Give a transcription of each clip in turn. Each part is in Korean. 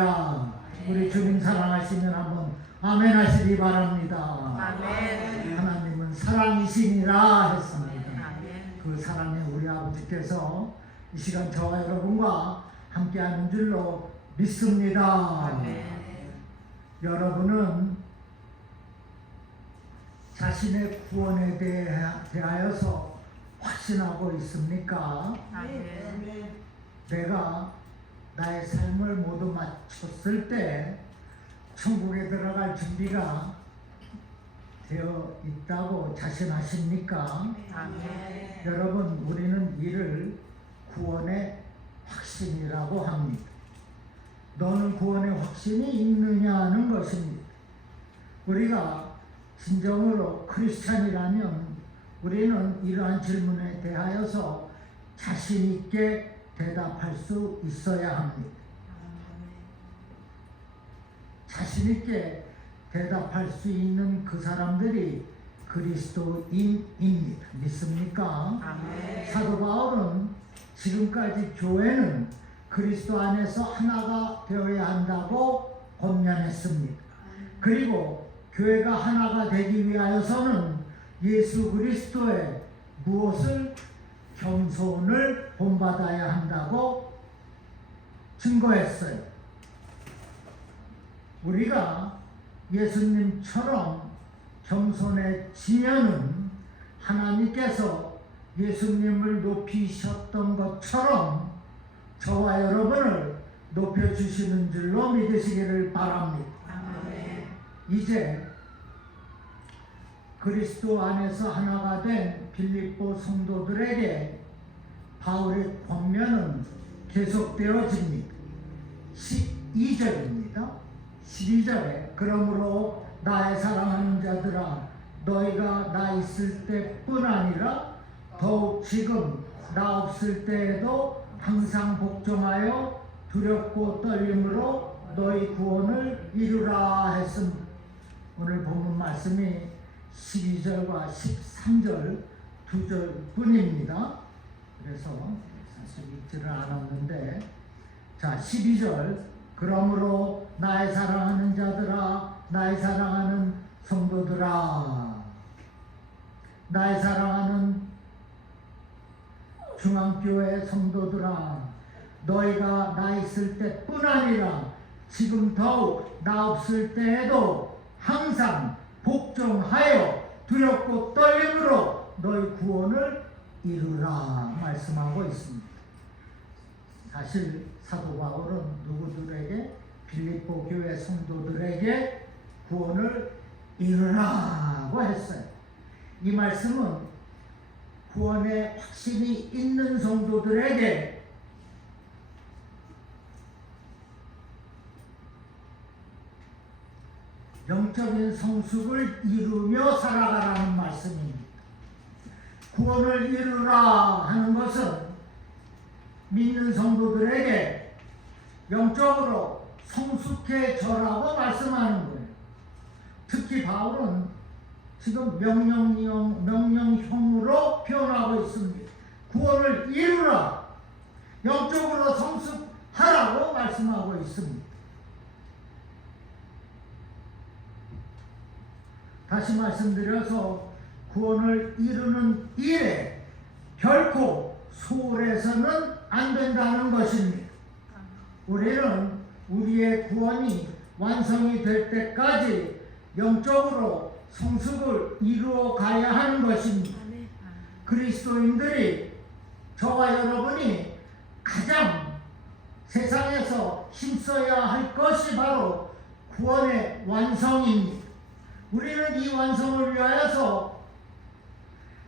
할렐루야. 우리 주님 사랑하시면 한번 아멘 하시기 바랍니다. 아멘. 하나님은 사랑이시니라 했습니다. 아멘. 그 사랑의 우리 아버지께서 이 시간 저와 여러분과 함께하는 줄로 믿습니다. 아멘. 여러분은 자신의 구원에 대하여서 확신하고 있습니까? 아멘. 내가 나의 삶을 모두 마쳤을 때 천국에 들어갈 준비가 되어 있다고 자신하십니까? 아멘. 여러분, 우리는 이를 구원의 확신이라고 합니다. 너는 구원의 확신이 있느냐는 것입니다. 우리가 진정으로 크리스찬이라면 우리는 이러한 질문에 대하여서 자신 있게 대답할 수 있어야 합니다. 자신 있게 대답할 수 있는 그 사람들이 그리스도인입니다. 믿습니까? 아멘. 사도 바울은 지금까지 교회는 그리스도 안에서 하나가 되어야 한다고 권면했습니다. 그리고 교회가 하나가 되기 위하여서는 예수 그리스도의 무엇을 겸손을 본받아야 한다고 증거했어요. 우리가 예수님처럼 겸손해지면은 하나님께서 예수님을 높이셨던 것처럼 저와 여러분을 높여주시는 줄로 믿으시기를 바랍니다. 아멘. 이제 그리스도 안에서 하나가 된 빌립보 성도들에게 바울의 권면은 계속되어집니다. 12절입니다. 12절에 그러므로 나의 사랑하는 자들아 너희가 나 있을 때뿐 아니라 더욱 지금 나 없을 때에도 항상 복종하여 두렵고 떨림으로 너희 구원을 이루라 했습니다. 오늘 본문 말씀이 12절과 13절 두 절뿐입니다. 그래서 사실 읽지를 않았는데, 자 12절 그러므로 나의 사랑하는 자들아 나의 사랑하는 성도들아 나의 사랑하는 중앙교회 성도들아 너희가 나 있을 때뿐 아니라 지금 더욱 나 없을 때에도 항상 복종하여 두렵고 떨림으로 너희 구원을 이루라 말씀하고 있습니다. 사실 사도 바울은 누구들에게? 빌립보 교회 성도들에게 구원을 이루라고 했어요. 이 말씀은 구원의 확신이 있는 성도들에게 영적인 성숙을 이루며 살아가라는 말씀입니다. 구원을 이루라 하는 것은 믿는 성도들에게 영적으로 성숙해져라고 말씀하는 거예요. 특히 바울은 지금 명령형으로 표현하고 있습니다. 구원을 이루라, 영적으로 성숙하라고 말씀하고 있습니다. 다시 말씀드려서 구원을 이루는 일에 결코 소홀해서는 안 된다는 것입니다. 우리는 우리의 구원이 완성이 될 때까지 영적으로 성숙을 이루어 가야 하는 것입니다. 그리스도인들이, 저와 여러분이 가장 세상에서 힘써야 할 것이 바로 구원의 완성입니다. 우리는 이 완성을 위하여서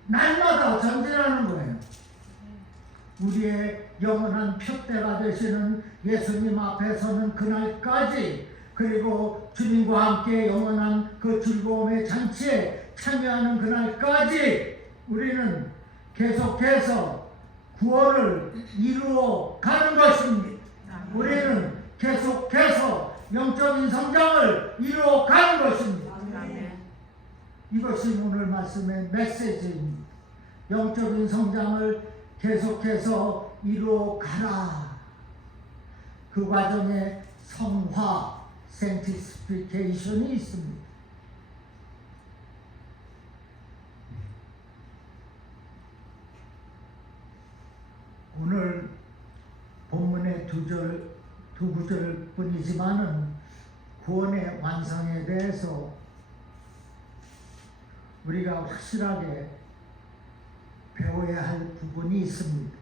날마다 전진하는 거예요. 우리의 영원한 표대가 되시는 예수님 앞에 서는 그날까지, 그리고 주님과 함께 영원한 그 즐거움의 잔치에 참여하는 그날까지 우리는 계속해서 구원을 이루어 가는 것입니다. 우리는 계속해서 영적인 성장을 이루어 가는 것입니다. 이것이 오늘 말씀의 메시지입니다. 영적인 성장을 계속해서 이루어 가라. 그 과정에 성화, sanctification이 있습니다. 오늘 본문의 두 구절뿐이지만은 구원의 완성에 대해서 우리가 확실하게 배워야 할 부분이 있습니다.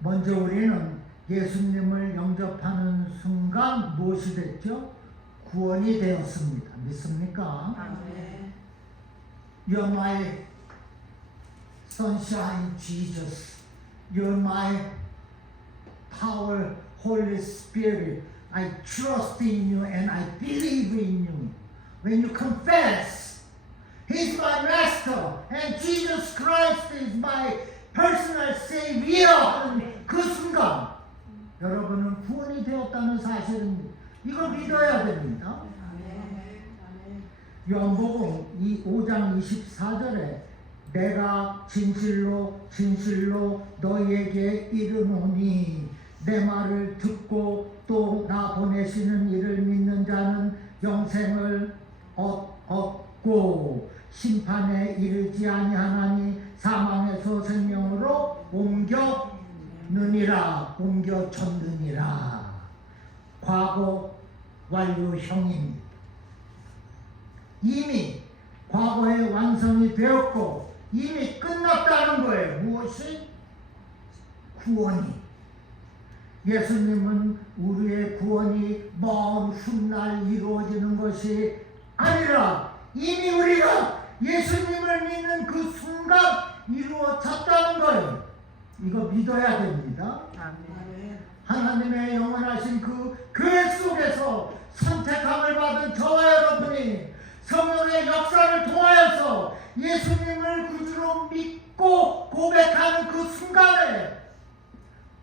먼저 우리는 예수님을 영접하는 순간 무엇이 됐죠? 구원이 되었습니다. 믿습니까? 아멘. You're my sunshine, Jesus. You're my power, Holy Spirit. I trust in you and I believe in you. When you confess, He's my master and Jesus Christ is my personal Savior 하는 그 순간 여러분은 구원이 되었다는 사실입니다. 이걸 믿어야 됩니다. 요한복음 5장 24절에 내가 진실로 진실로 너희에게 이르노니 내 말을 듣고 또 나 보내시는 이를 믿는 자는 영생을 얻고 심판에 이르지 아니하나니 사망에서 생명으로 옮겨졌느니라. 과거 완료형입니다. 이미 과거에 완성이 되었고 이미 끝났다는 거예요. 무엇이? 구원이. 예수님은 우리의 구원이 먼 훗날 이루어지는 것이 아니라 이미 우리가 예수님을 믿는 그 순간 이루어졌다는 거예요. 이거 믿어야 됩니다. 아멘. 하나님의 영원하신 그 교회 속에서 선택함을 받은 저와 여러분이 성령의 역사를 통하여서 예수님을 구주로 믿고 고백하는 그 순간에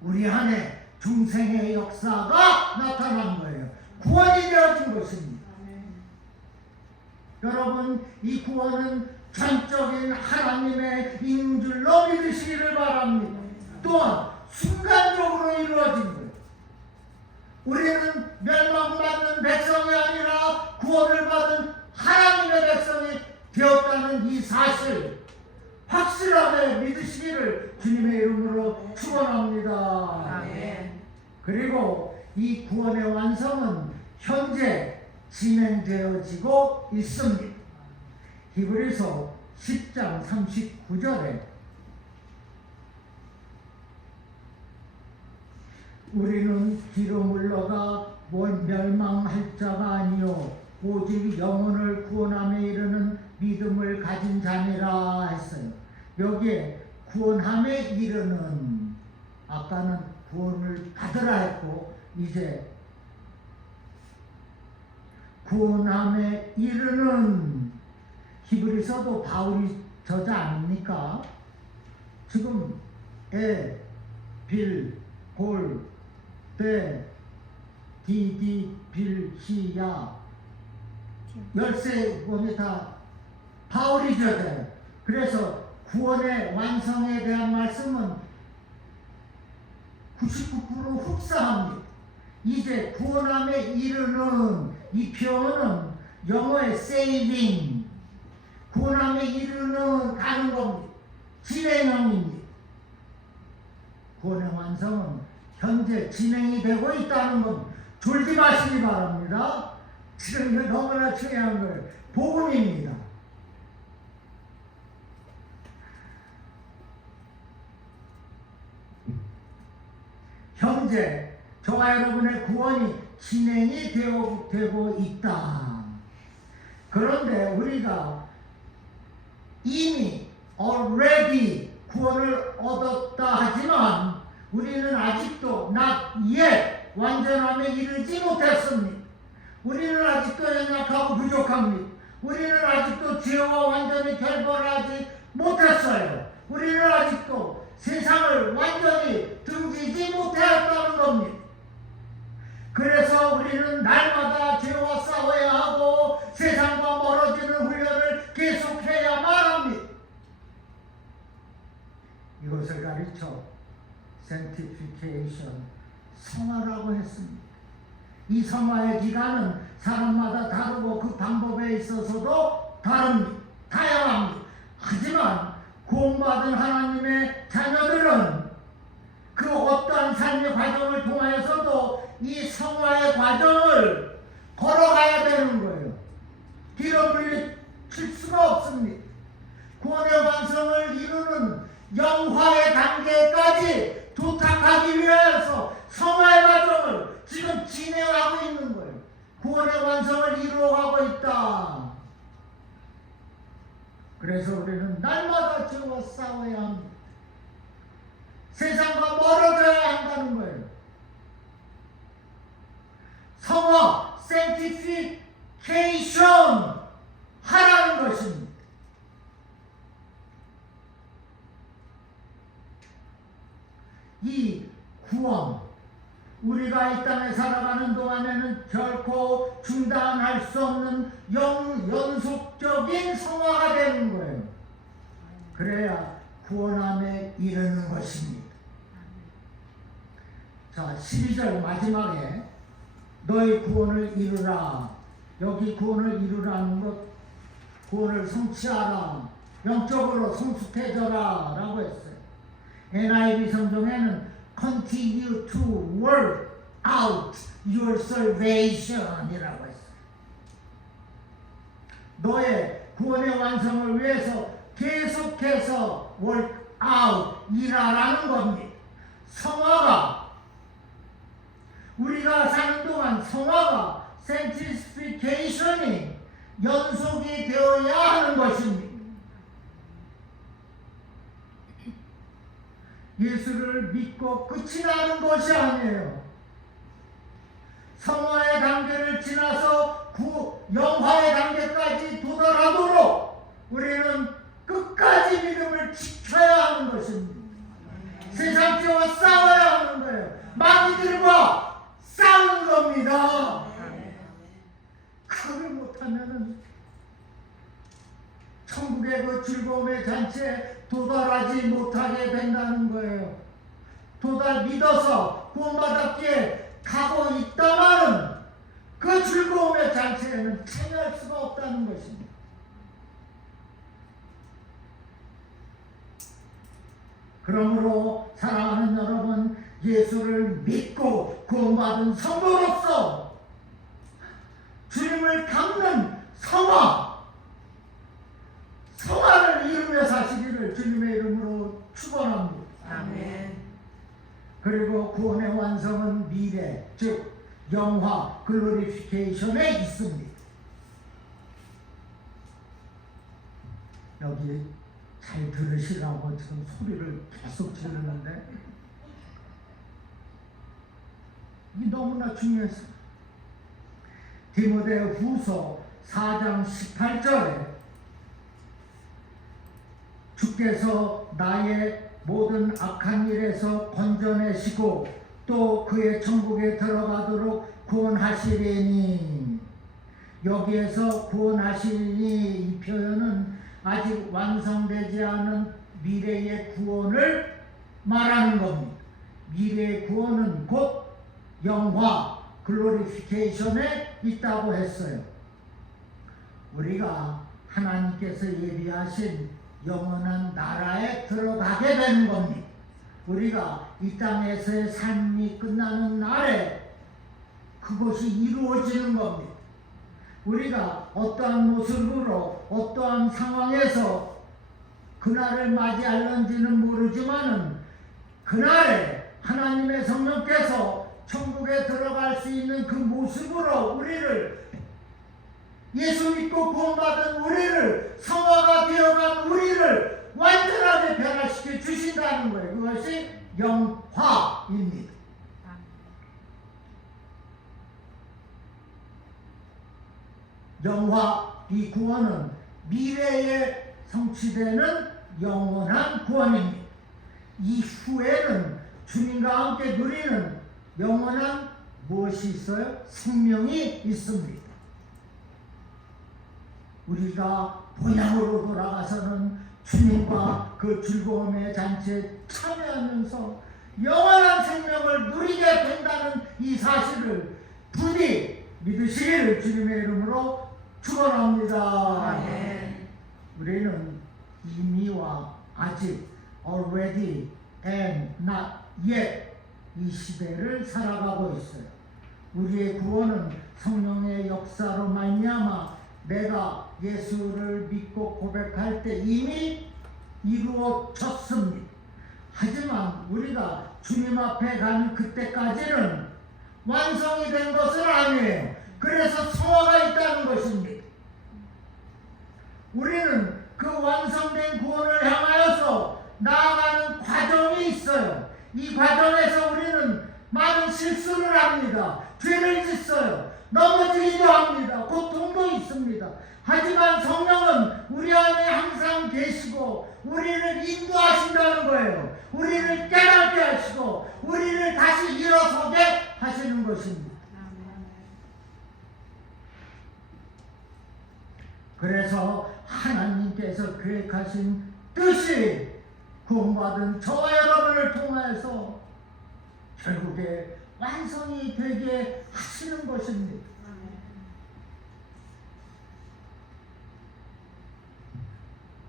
우리 안에 중생의 역사가 나타난 거예요. 구원이 되어진 것입니다. 여러분, 이 구원은 전적인 하나님의 인줄로 믿으시기를 바랍니다. 또한 순간적으로 이루어진 거예요. 우리는 멸망받는 백성이 아니라 구원을 받은 하나님의 백성이 되었다는 이 사실 확실하게 믿으시기를 주님의 이름으로 축원합니다. 아멘. 그리고 이 구원의 완성은 현재 진행되어지고 있습니다. 히브리서 10장 39절에 우리는 뒤로 물러가 멸망할 자가 아니요 오직 영혼을 구원함에 이르는 믿음을 가진 자니라 했어요. 여기에 구원함에 이르는, 아까는 구원을 받으라 했고 이제 구원함에 이르는, 히브리서도 바울이 저자 아닙니까? 지금 빌, 골, 대, 디디, 빌, 시야 13권이 다 바울이 저자예요. 그래서 구원의 완성에 대한 말씀은 99% 흡사합니다. 이제 구원함에 이르는 이 표현은 영어의 saving, 구원함에 이르는 가는 겁니다. 진행형입니다. 구원의 완성은 현재 진행이 되고 있다는 것 졸지 마시기 바랍니다. 지금 이거 너무나 중요한 거예요. 복음입니다. 현재 저와 여러분의 구원이 진행이 되고 있다. 그런데 우리가 이미 already 구원을 얻었다 하지만 우리는 아직도 not yet 완전함에 이르지 못했습니다. 우리는 아직도 연약하고 부족합니다. 우리는 아직도 죄와 완전히 결별하지 못했어요. 우리는 아직도 세상을 완전히 등지지 못했다는 겁니다. 그래서 우리는 날마다 죄와 싸워야 하고 세상과 멀어지는 훈련을 계속해야만 합니다. 이것을 가르쳐 sanctification, 성화라고 했습니다. 이 성화의 기간은 사람마다 다르고 그 방법에 있어서도 다양합니다. 하지만 구원받은 하나님의 자녀들은 그 어떠한 삶의 과정을 통하여서도 이 성화의 과정을 걸어가야 되는 거예요. 뒤로 물리칠 수가 없습니다. 구원의 완성을 이루는 영화의 단계까지 도착하기 위해서 성화의 과정을 지금 진행하고 있는 거예요. 구원의 완성을 이루어가고 있다. 그래서 우리는 날마다 주와 싸워야 합니다. 세상과 멀어져야 한다는 거예요. 성화, sanctification 하라는 것입니다. 이 구원, 우리가 이 땅에 살아가는 동안에는 결코 중단할 수 없는 연속적인 성화가 되는 거예요. 그래야 구원함에 이르는 것입니다. 자, 12절 마지막에 너희 구원을 이루라. 여기 구원을 이루라는 것, 구원을 성취하라, 영적으로 성숙해져라 라고 했어요. NIV 성경에는 continue to work out your salvation 이라고 했어요. 너의 구원의 완성을 위해서 계속해서 work out 일하라는 겁니다. 성화가 우리가 사는 동안 성화가 sanctification이 연속이 되어야 하는 것입니다. 예수를 믿고 끝이 나는 것이 아니에요. 성화의 단계를 지나서 영화의 단계까지 도달하도록 우리는 끝까지 믿음을 지켜야 하는 것입니다. 세상과 싸워야 하는 거예요. 마귀들과 싸우는 겁니다. 그걸 못하면은 천국의 그 즐거움의 잔치에 도달하지 못하게 된다는 거예요. 믿어서 구원받았기에 가고 있다마는 그 즐거움의 잔치에는 참여할 수가 없다는 것입니다. 그러므로 사랑하는 여러분, 예수를 믿고 구원받은 성도로서 주님을 닮는 성화를 이루며 사시기를 주님의 이름으로 축원합니다. 아멘. 그리고 구원의 완성은 미래, 즉 영화, 글로리피케이션에 있습니다. 여기 잘 들으시라고 지금 소리를 계속 지르는데 이 너무나 중요해서 디모데후서 4장 18절에 주께서 나의 모든 악한 일에서 건져내시고 또 그의 천국에 들어가도록 구원하시리니, 여기에서 구원하시리니 이 표현은 아직 완성되지 않은 미래의 구원을 말하는 겁니다. 미래의 구원은 곧 영화, 글로리피케이션에 있다고 했어요. 우리가 하나님께서 예비하신 영원한 나라에 들어가게 되는 겁니다. 우리가 이 땅에서의 삶이 끝나는 날에 그것이 이루어지는 겁니다. 우리가 어떠한 모습으로 어떠한 상황에서 그날을 맞이할런지는 모르지만은 그날에 하나님의 성령께서 천국에 들어갈 수 있는 그 모습으로 우리를, 예수 믿고 구원받은 우리를, 성화가 되어간 우리를 완전하게 변화시켜 주신다는 거예요. 그것이 영화입니다. 영화, 이 구원은 미래에 성취되는 영원한 구원입니다. 이후에는 주님과 함께 누리는 영원한 무엇이 있어요? 생명이 있습니다. 우리가 본향으로 돌아가서는 주님과 그 즐거움의 잔치에 참여하면서 영원한 생명을 누리게 된다는 이 사실을 부디 믿으시기를 주님의 이름으로 축원합니다. 아멘. 우리는 이미와 아직 already and not yet 이 시대를 살아가고 있어요. 우리의 구원은 성령의 역사로 말미암아 내가 예수를 믿고 고백할 때 이미 이루어졌습니다. 하지만 우리가 주님 앞에 가는 그때까지는 완성이 된 것은 아니에요. 그래서 성화가 있다는 것입니다. 우리는 그 완성된 구원을 향하여서 나아가는 과정이 있어요. 이 과정에서 우리는 많은 실수를 합니다. 죄를 짓어요. 넘어지기도 합니다. 고통도 있습니다. 하지만 성령은 우리 안에 항상 계시고 우리를 인도하신다는 거예요. 우리를 깨닫게 하시고 우리를 다시 일어서게 하시는 것입니다. 그래서 하나님께서 계획하신 뜻이 구원받은 저와 여러분을 통하여서 결국에 완성이 되게 하시는 것입니다.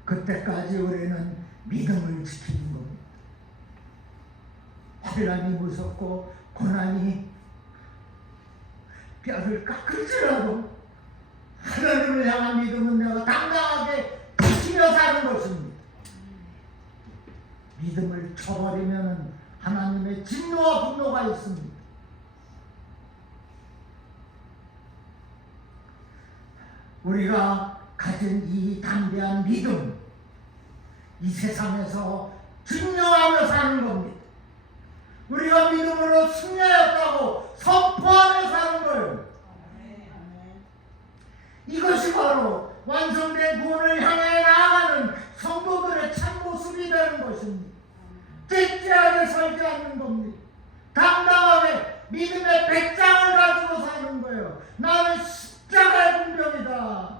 그때까지 우리는 믿음을 지키는 겁니다. 환난이 무섭고 고난이 뼈를 깎을지라도 하나님을 향한 믿음은 내가 당당하게 지키며 사는 것입니다. 믿음을 쳐버리면 하나님의 진노와 분노가 있습니다. 우리가 가진 이 담대한 믿음, 이 세상에서 증명하며 사는 겁니다. 우리가 믿음으로 승리하였다고 선포하며 사는 거예요. 이것이 바로 완성된 구원을 향해 나아가는 성도들의 참모습이 되는 것입니다. 째째하게 살지 않는 겁니다. 당당하게 믿음의 배짱을 가지고 사는 거예요. 나는 십자가의 군병이다.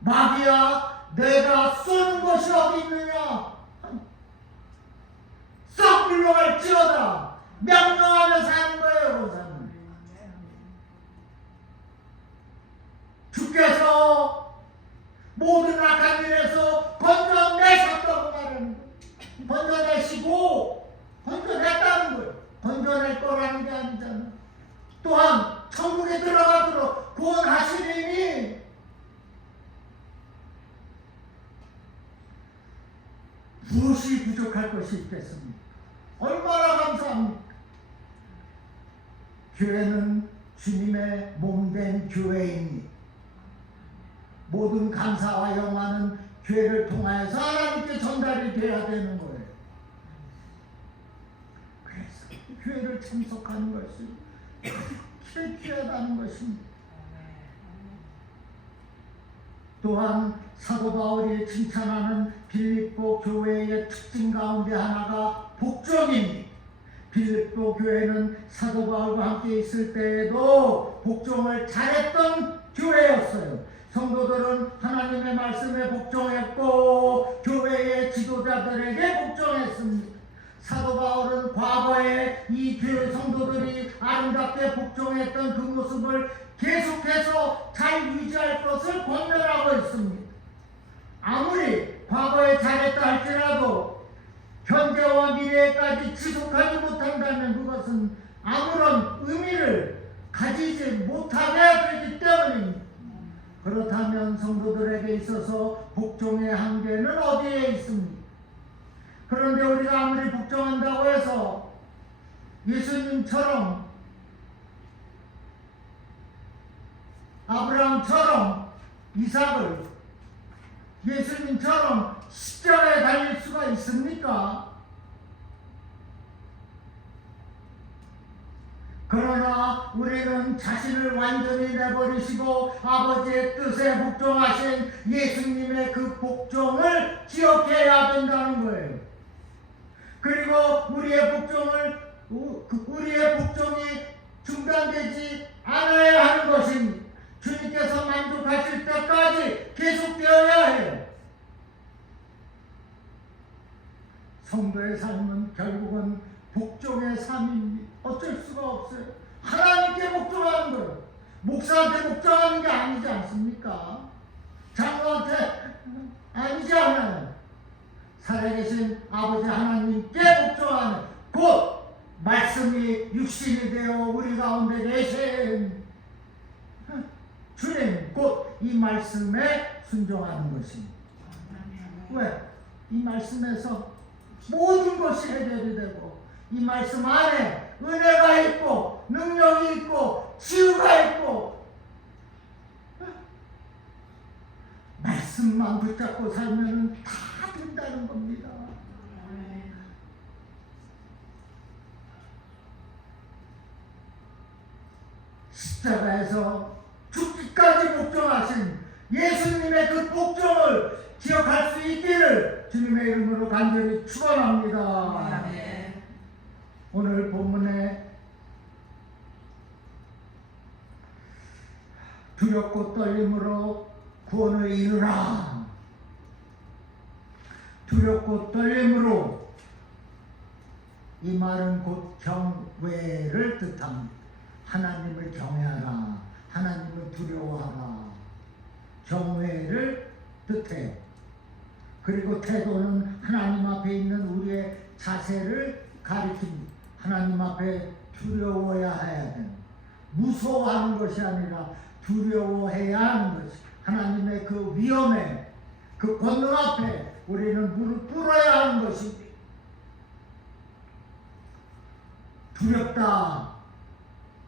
마귀야, 내가 쏘는 것이 어디 있느냐? 썩 물러갈지어다. 명령하며 사는 거예요, 로사는. 주께서 모든 악한 일에서 건져내셨다고 말하는 거예요. 건져내시고 건져냈다는 거예요. 건져낼 거라는 게 아니잖아. 또한 천국에 들어가도록 구원하시리니 무엇이 부족할 것이 있겠습니까? 얼마나 감사합니까? 교회는 주님의 몸된 교회입니다. 모든 감사와 영화는 교회를 통하여서 하나님께 전달이 되어야 되는 거예요. 그래서 교회를 참석하는 것이 그렇게 귀하다는 것입니다. 또한 사도 바울이 칭찬하는 빌립보 교회의 특징 가운데 하나가 복종입니다. 빌립보 교회는 사도 바울과 함께 있을 때에도 복종을 잘했던 교회였어요. 성도들은 하나님의 말씀에 복종했고 교회의 지도자들에게 복종했습니다. 사도 바울은 과거에 이 교회 성도들이 아름답게 복종했던 그 모습을 계속해서 잘 유지할 것을 권면하고 있습니다. 아무리 과거에 잘했다 할지라도 현재와 미래까지 지속하지 못한다면 그것은 아무런 의미를 가지지 못하게 되기 때문입니다. 그렇다면 성도들에게 있어서 복종의 한계는 어디에 있습니까? 그런데 우리가 아무리 복종한다고 해서 예수님처럼 아브라함처럼 이삭을 예수님처럼 십자가에 달릴 수가 있습니까? 그러나 우리는 자신을 완전히 내버리시고 아버지의 뜻에 복종하신 예수님의 그 복종을 기억해야 된다는 거예요. 그리고 우리의 복종이 중단되지 않아야 하는 것입니다. 주님께서 만족하실 때까지 계속되어야 해요. 성도의 삶은 어쩔 수가 없어요. 하나님께 복종하는 거예요. 목사한테 복종하는 게 아니지 않습니까? 장로한테 아니지 않아요. 살아계신 아버지 하나님께 복종하는 곧 말씀이 육신이 되어 우리 가운데 계신 주님 곧 이 말씀에 순종하는 것입니다. 왜? 이 말씀에서 모든 것이 해결이 되고 이 말씀 안에 은혜가 있고 능력이 있고 치유가 있고 말씀만 붙잡고 살면 다 된다는 겁니다. 십자가에서 죽기까지 복종하신 예수님의 그 복종을 기억할 수 있기를 주님의 이름으로 간절히 축원합니다. 오늘 본문에 두렵고 떨림으로 구원을 이루라. 두렵고 떨림으로 이 말은 곧 경외를 뜻합니다. 하나님을 경외하라. 하나님을 두려워하라. 경외를 뜻해요. 그리고 태도는 하나님 앞에 있는 우리의 자세를 가리킵니다. 하나님 앞에 두려워야 해야 됩니다. 무서워하는 것이 아니라 두려워해야 하는 것이 하나님의 그 위엄에 그 권능 앞에 우리는 무릎 꿇어야 하는 것입니다. 두렵다.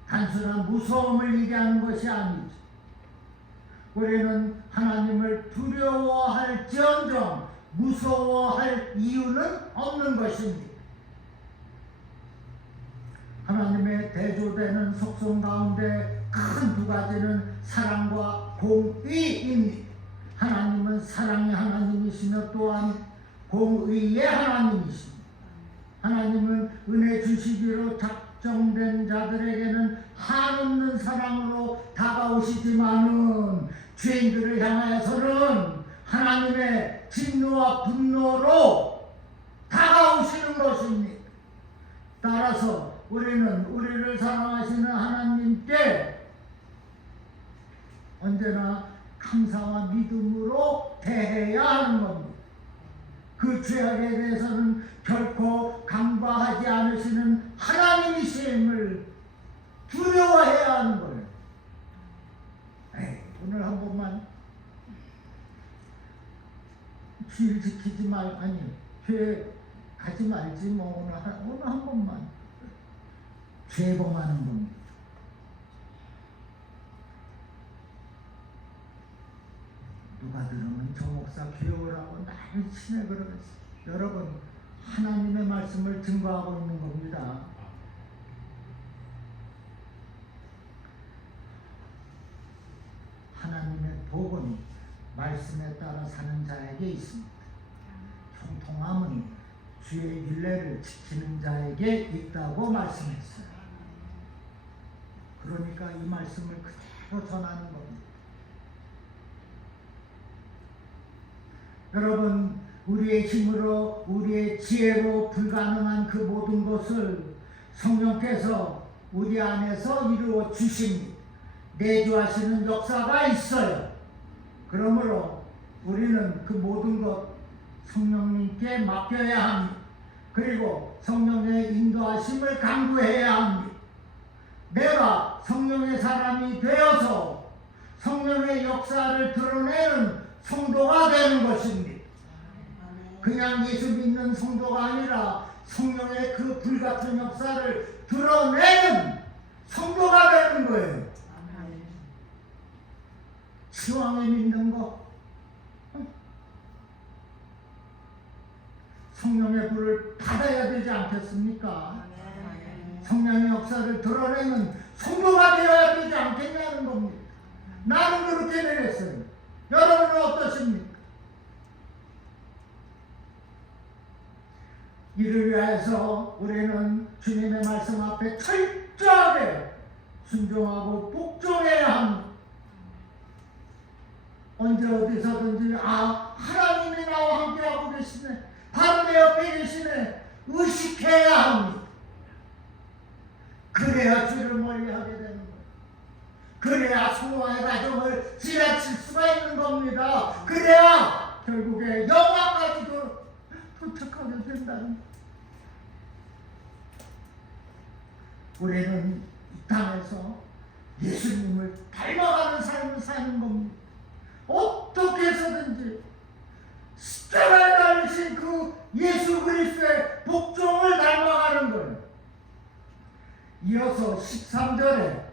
단순한 무서움을 얘기하는 것이 아니죠. 우리는 하나님을 두려워할지언정 무서워할 이유는 없는 것입니다. 하나님의 대조되는 속성 가운데 큰 두 가지는 사랑과 공의입니다. 하나님은 사랑의 하나님이시며 또한 공의의 하나님이십니다. 하나님은 은혜 주시기로 작정된 자들에게는 한없는 사랑으로 다가오시지만은 죄인들을 향하여서는 하나님의 진노와 분노로 다가오시는 것입니다. 따라서 우리는 우리를 사랑하시는 하나님께 언제나 감사와 믿음으로 대해야 하는 겁니다. 그 죄악에 대해서는 결코 간과하지 않으시는 하나님이심을 두려워해야 하는 거예요. 오늘 한 번만 주일 지키지 교회 가지 말지 뭐 오늘 한 번만 죄봉하는 겁니다. 누가 들으면 저 목사 교회라고 나를 친해 그러겠어요. 여러분 하나님의 말씀을 증거하고 있는 겁니다. 하나님의 복은 말씀에 따라 사는 자에게 있습니다. 형통함은 주의 율례를 지키는 자에게 있다고 말씀했어요. 그러니까 이 말씀을 그대로 전하는 겁니다. 여러분 우리의 힘으로 우리의 지혜로 불가능한 그 모든 것을 성령께서 우리 안에서 이루어 주십니다. 내주하시는 역사가 있어요. 그러므로 우리는 그 모든 것 성령님께 맡겨야 합니다. 그리고 성령의 인도하심을 간구해야 합니다. 내가 성령의 사람이 되어서 성령의 역사를 드러내는 성도가 되는 것입니다. 그냥 예수 믿는 성도가 아니라 성령의 그 불같은 역사를 드러내는 성도가 되는 거예요. 시황에 믿는 것, 성령의 불을 받아야 되지 않겠습니까? 성령의 역사를 드러내는 성도가 되어야 되지 않겠냐는 겁니다. 나는 그렇게 되겠어요. 여러분은 어떠십니까? 이를 위해서 우리는 주님의 말씀 앞에 철저하게 순종하고 복종해야 합니다. 언제 어디서든지 하나님이 나와 함께하고 계시네, 바로 내 옆에 계시네 의식해야 합니다. 그래야 성화의 과정을 지나칠 수가 있는 겁니다. 그래야 결국에 영화까지도 도착하게 된다는. 우리는 이 땅에서 예수님을 닮아가는 삶을 사는 겁니다. 어떻게 해서든지 십자가에 달리신 그 예수 그리스도의 복종을 닮아가는 거예요. 이어서 13절에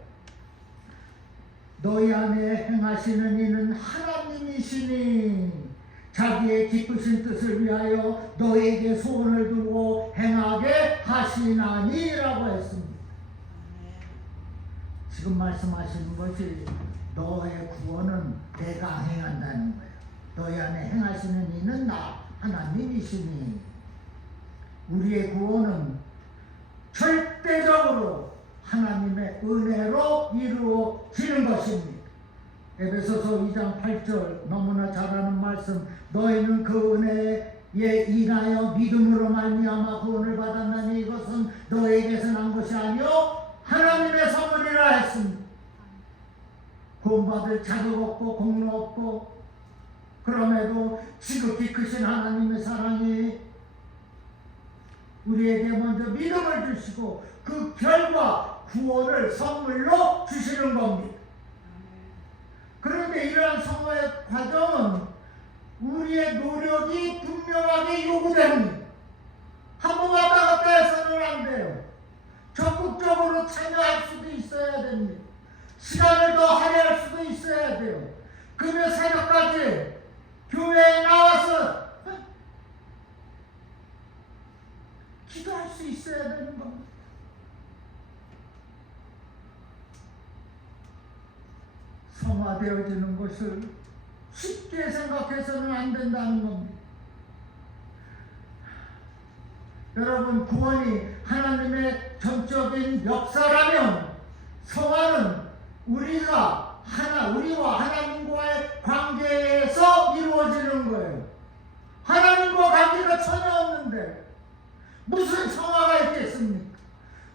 너희 안에 행하시는 이는 하나님이시니 자기의 기쁘신 뜻을 위하여 너에게 소원을 두고 행하게 하시나니라고 했습니다. 지금 말씀하시는 것이 너의 구원은 내가 행한다는 거예요. 너희 안에 행하시는 이는 나 하나님이시니. 우리의 구원은 절대적으로 하나님의 은혜로 이루어지는 것입니다. 에베소서 2장 8절 너무나 잘 아는 말씀. 너희는 그 은혜에 인하여 믿음으로 말미암아 구원을 받았나니 이것은 너희에게서 난 것이 아니요 하나님의 선물이라 했습니다. 구원받을 자격 없고 공로 없고 그럼에도 지극히 크신 하나님의 사랑이 우리에게 먼저 믿음을 주시고 그 결과 구원을 선물로 주시는 겁니다. 그런데 이러한 성화의 과정은 우리의 노력이 분명하게 요구됩니다. 한번 왔다 갔다 해서는 안 돼요. 적극적으로 참여할 수도 있어야 됩니다. 시간을 더 할애할 수도 있어야 돼요. 금요 새벽까지 교회에 나와서 기도할 수 있어야 되는 겁니다. 성화되어지는 것을 쉽게 생각해서는 안 된다는 겁니다. 여러분, 구원이 하나님의 전적인 역사라면 성화는 우리와 하나님과의 관계에서 이루어지는 거예요. 하나님과 관계가 전혀 없는데 무슨 성화가 있겠습니까?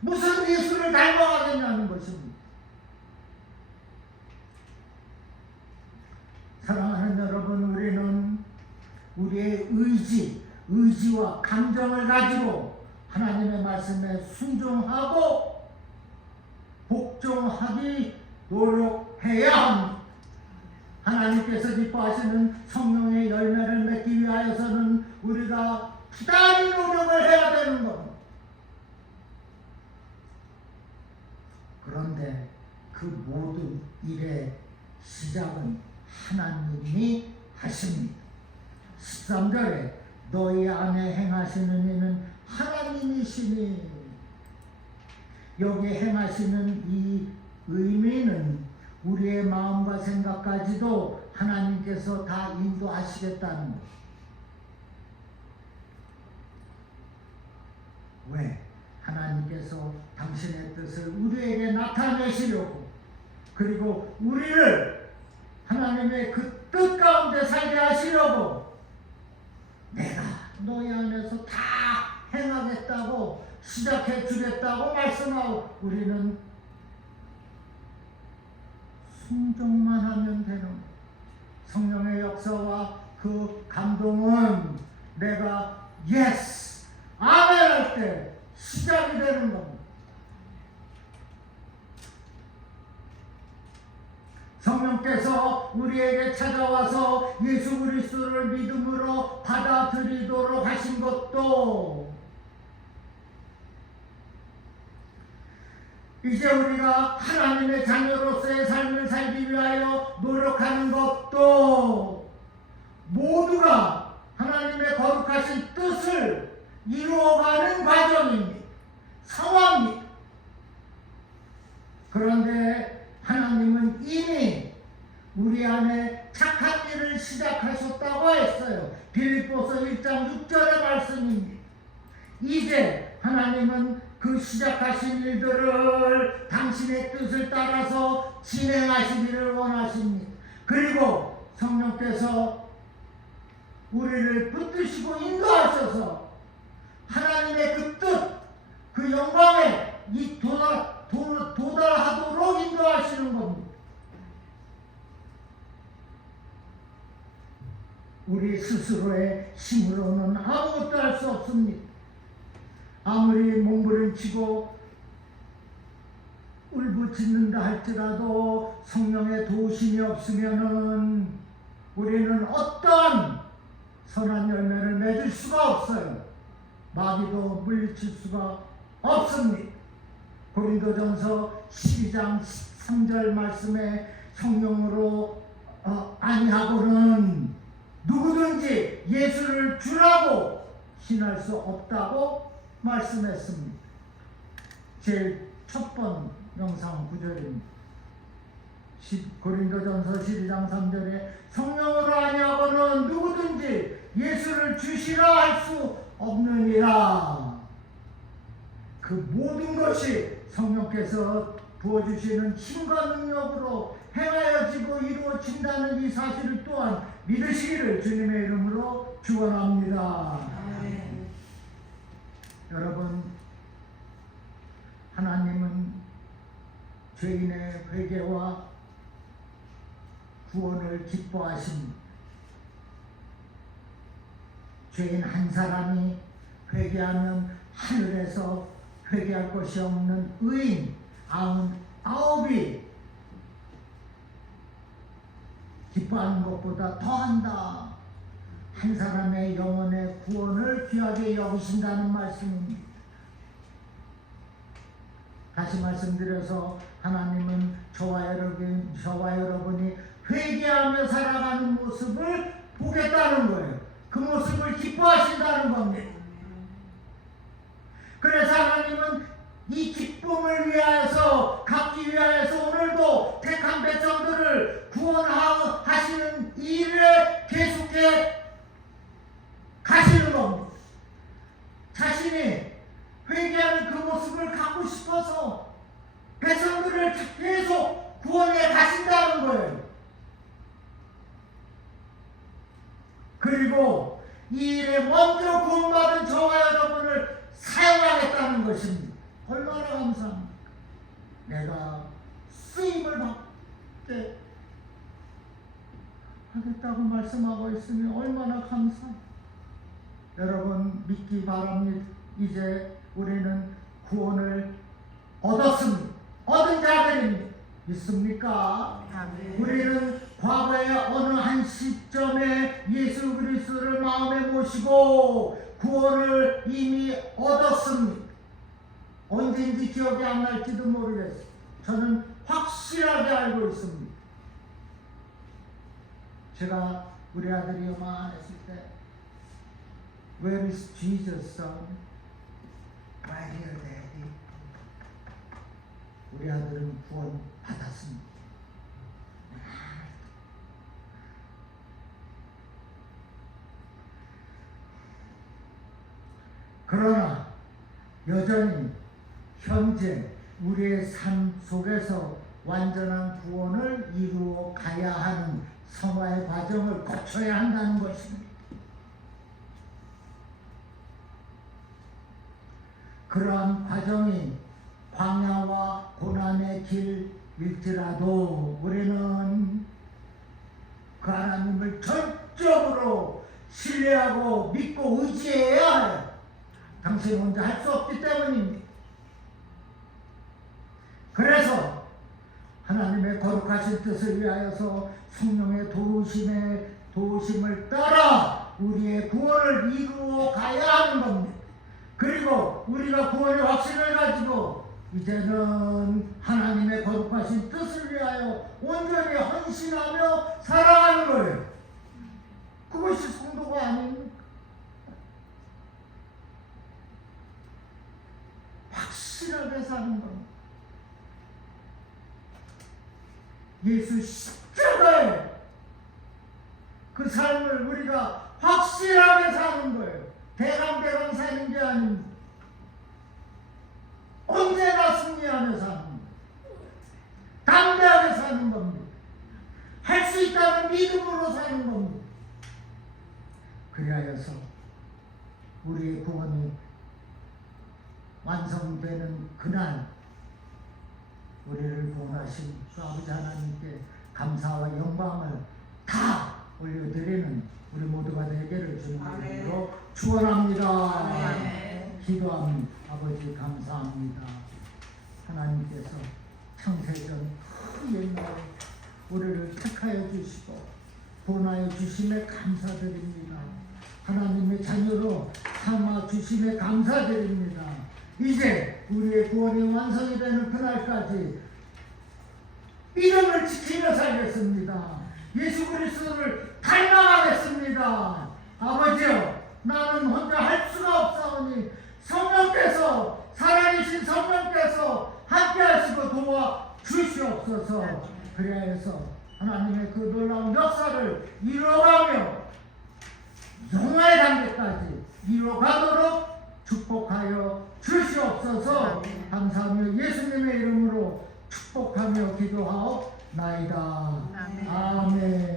무슨 예수를 닮아가겠냐는 것입니다. 사랑하는 여러분, 우리는 우리의 의지와 감정을 가지고 하나님의 말씀에 순종하고 복종하기 노력해야 합니다. 하나님께서 기뻐하시는 성령의 열매를 맺기 위하여서는 우리가 부단히 노력을 해야 되는 겁니다. 그런데 그 모든 일의 시작은 하나님이 하십니다. 13절에 너희 안에 행하시는 이는 하나님이시니. 여기 행하시는 이 의미는 우리의 마음과 생각까지도 하나님께서 다 인도하시겠다는 것. 왜? 하나님께서 당신의 뜻을 우리에게 나타내시려고, 그리고 우리를 하나님의 그 뜻 가운데 살게 하시려고 내가 너희 안에서 다 행하겠다고 시작해 주겠다고 말씀하고 우리는 순종만 하면 되는 성령의 역사와 그 감동은 내가 예스 아멘 할 때 시작이 되는 겁니다. 성령께서 우리에게 찾아와서 예수 그리스도를 믿음으로 받아들이도록 하신 것도 이제 우리가 하나님의 자녀로서의 삶을 살기 위하여 노력하는 것도 모두가 하나님의 거룩하신 뜻을 이루어가는 과정입니다. 성화입니다. 그런데 하나님은 이미 우리 안에 착한 일을 시작하셨다고 했어요. 빌립보서 1장 6절의 말씀입니다. 이제 하나님은 그 시작하신 일들을 당신의 뜻을 따라서 진행하시기를 원하십니다. 그리고 성령께서 우리를 붙드시고 인도하셔서 하나님의 그 뜻, 그 영광에 도달하도록 인도하시는 겁니다. 우리 스스로의 힘으로는 아무것도 할 수 없습니다. 아무리 몸부림치고 울부짖는다 할지라도 성령의 도우심이 없으면은 우리는 어떠한 선한 열매를 맺을 수가 없어요. 마귀도 물리칠 수가 없습니다. 고린도전서 12장 13절 말씀에 성령으로 아니하고는 누구든지 예수를 주라고 신할 수 없다고 말씀했습니다. 제일 첫 번 영상 9절입니다. 고린도전서 12장 3절에 성령으로 아니하고는 누구든지 예수를 주시라 할 수 없느니라. 그 모든 것이 성령께서 부어주시는 힘과 능력으로 행하여지고 이루어진다는 이 사실을 또한 믿으시기를 주님의 이름으로 축원합니다. 아멘. 여러분, 하나님은 죄인의 회개와 구원을 기뻐하십니다. 죄인 한 사람이 회개하면 하늘에서 회개할 것이 없는 의인 99이 기뻐하는 것보다 더한다. 한 사람의 영혼의 구원을 귀하게 여기신다는 말씀입니다. 다시 말씀드려서 하나님은 저와 여러분이 회개하며 살아가는 모습을 보겠다는 거예요. 그 모습을 기뻐하신다는 겁니다. 그래서 하나님은 이 기쁨을 위하여서 갖기 위하여서 오늘도 택한 백성들을 구원하시는 일에 계속해 가시는 겁니다. 자신이 회개하는 그 모습을 갖고 싶어서 백성들을 계속 구원해 가신다는 거예요. 그리고 이 일에 먼저 구원받은 저와 여러분을 사용하겠다는 것입니다. 얼마나 감사합니까? 내가 쓰임을 받게 하겠다고 말씀하고 있으니 얼마나 감사합니까? 여러분 믿기 바랍니다. 이제 우리는 구원을 얻었습니다. 얻은 자들입니다. 믿습니까? 아멘. 우리는 과거의 어느 한 시점에 예수 그리스도를 마음에 모시고 구원을 이미 얻었습니다. 언제인지 기억이 안 날지도 모르겠어요. 저는 확실하게 알고 있습니다. 제가 우리 아들이 요만했을 때 Where is Jesus, son? Right here, Daddy. 우리 아들은 구원 받았습니다. 그러나 여전히 현재 우리의 삶 속에서 완전한 구원을 이루어 가야 하는 성화의 과정을 거쳐야 한다는 것입니다. 그러한 과정이 광야와 고난의 길일지라도 우리는 그 하나님을 전적으로 신뢰하고 믿고 의지해야 해요. 당신 혼자 할 수 없기 때문입니다. 그래서 하나님의 거룩하신 뜻을 위하여서 성령의 도우심을 따라 우리의 구원을 이루어 가야 하는 겁니다. 그리고 우리가 구원의 확신을 가지고 이제는 하나님의 거룩하신 뜻을 위하여 온전히 헌신하며 살아가는 거예요. 그것이 성도가 아닙니까? 확실하게 사는 겁니다. 예수 십자가에 그 삶을 우리가 확실하게 사는 거예요. 대강 사는 게 아닙니다. 언제나 승리하며 사는 겁니다. 담대하게 사는 겁니다. 할 수 있다는 믿음으로 사는 겁니다. 그리하여서 우리의 구원이 완성되는 그날 우리를 구원하신 그 아버지 하나님께 감사와 영광을 다 올려드리는 우리 모두가 되기를 주님 아멘. 이름으로 축원합니다. 아멘. 기도합니다. 아버지 감사합니다. 하나님께서 창세전 그 옛날에 우리를 택하여 주시고 구원하여 주심에 감사드립니다. 하나님의 자녀로 삼아 주심에 감사드립니다. 이제 우리의 구원이 완성이 되는 그날까지 믿음을 지키며 살겠습니다. 예수 그리스도를 닮아가겠습니다. 아버지여, 나는 혼자 할 수가 없사오니 성령께서, 살아계신 성령께서 함께 하시고 도와 주시옵소서. 그리하여서 하나님의 그 놀라운 역사를 이뤄가며 영화의 단계까지 이뤄가도록 축복하여 주시옵소서. 감사하며 예수님의 이름으로 축복하며 기도하옵나이다. 아멘.